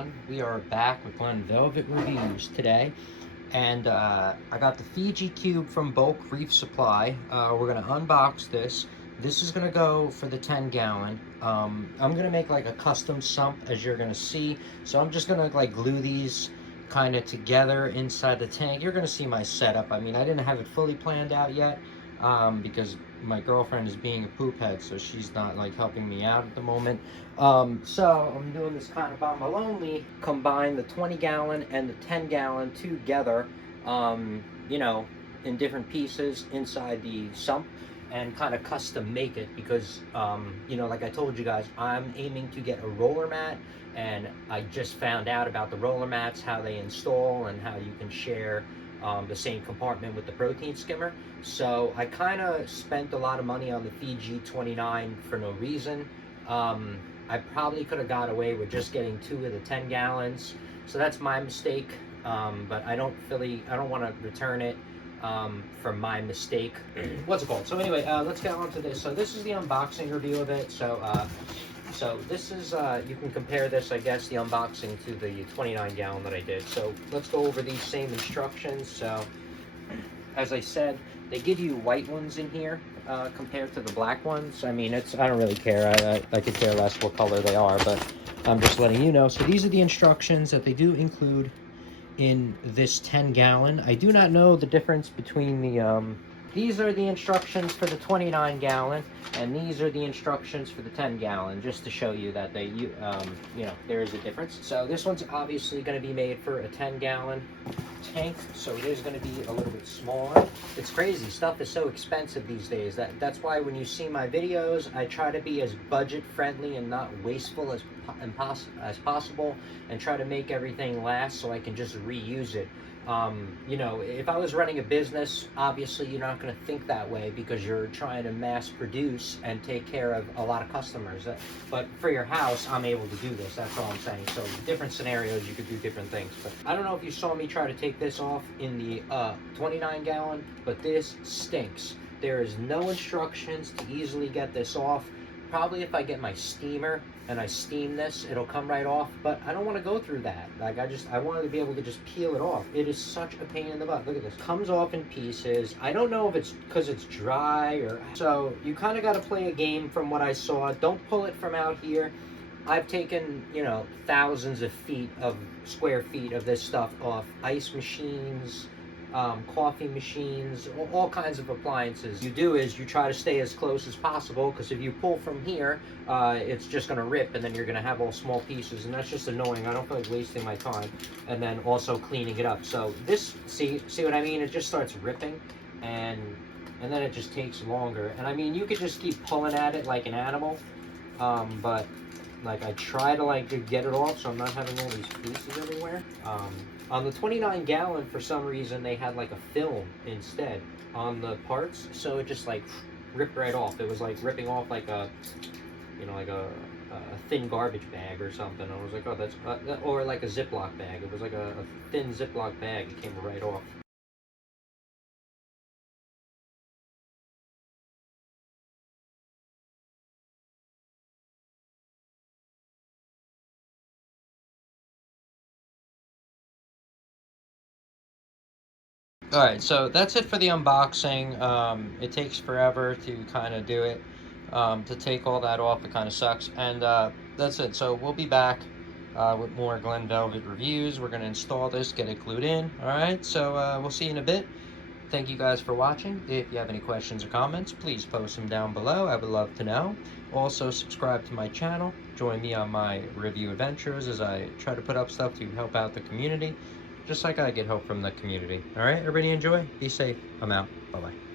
everyone? We are back with Glen Velvet Reviews today. And I got the Fiji Cube from Bulk Reef Supply. We're going to unbox this. This is going to go for the 10 gallon. I'm going to make like a custom sump, as you're going to see. So I'm just going to like glue these kind of together inside the tank. You're going to see my setup. I mean, I didn't have it fully planned out yet because my girlfriend is being a poop head, so she's not like helping me out at the moment. So I'm doing this kind of by my lonely. Combine the 20 gallon and the 10 gallon together, you know, in different pieces inside the sump, and kind of custom make it because, you know, like I told you guys, I'm aiming to get a roller mat, and I just found out about the roller mats, how they install and how you can share the same compartment with the protein skimmer. So I kind of spent a lot of money on the Fiji 29 for no reason. I probably could have got away with just getting 2 of the 10 gallons. So that's my mistake. But I don't want to return it for my mistake. What's it called? So anyway, let's get on to this. So this is the unboxing review of it. So this is, you can compare this, I guess, the unboxing to the 29 gallon that I did. So let's go over these same instructions. So as I said, they give you white ones in here compared to the black ones. I mean, I don't really care. I could care less what color they are, but I'm just letting you know. So these are the instructions that they do include in this 10 gallon. I do not know the difference between the, these are the instructions for the 29 gallon, and these are the instructions for the 10 gallon, just to show you that you know, there is a difference. So this one's obviously going to be made for a 10 gallon tank, so it is going to be a little bit smaller. It's crazy, stuff is so expensive these days. That's why when you see my videos, I try to be as budget friendly and not wasteful as possible, and try to make everything last so I can just reuse it. You know, if I was running a business, obviously you're not going to think that way because you're trying to mass produce and take care of a lot of customers. But for your house, I'm able to do this. That's all I'm saying. So different scenarios, you could do different things. But I don't know if you saw me try to take this off in the 29 gallon, but this stinks. There is no instructions to easily get this off. Probably if I get my steamer and I steam this, it'll come right off, but I don't want to go through that. Like, I wanted to be able to just peel it off. It is such a pain in the butt. Look at this. Comes off in pieces. I don't know if it's because it's dry or... So you kind of got to play a game from what I saw. Don't pull it from out here. I've taken, you know, thousands of square feet of this stuff off. Ice machines, coffee machines, all kinds of appliances. You do is you try to stay as close as possible, because if you pull from here, it's just going to rip, and then you're going to have all small pieces, and that's just annoying. I don't feel like wasting my time, and then also cleaning it up. So this, see what I mean? It just starts ripping, and then it just takes longer. And I mean, you could just keep pulling at it like an animal, but like I try to like to get it off so I'm not having all these pieces everywhere. On the 29 gallon, for some reason, they had like a film instead on the parts, so it just like ripped right off. It was like ripping off like a, you know, like a thin garbage bag or something. I was like, oh, that's, or like a Ziploc bag. It was like a thin Ziploc bag. It came right off. Alright, so that's it for the unboxing. It takes forever to kind of do it. To take all that off, it kind of sucks. And that's it. So we'll be back with more Glen Velvet reviews. We're going to install this, get it glued in. Alright, so we'll see you in a bit. Thank you guys for watching. If you have any questions or comments, please post them down below. I would love to know. Also, subscribe to my channel. Join me on my review adventures as I try to put up stuff to help out the community, just like I get help from the community. All right, everybody enjoy. Be safe. I'm out. Bye-bye.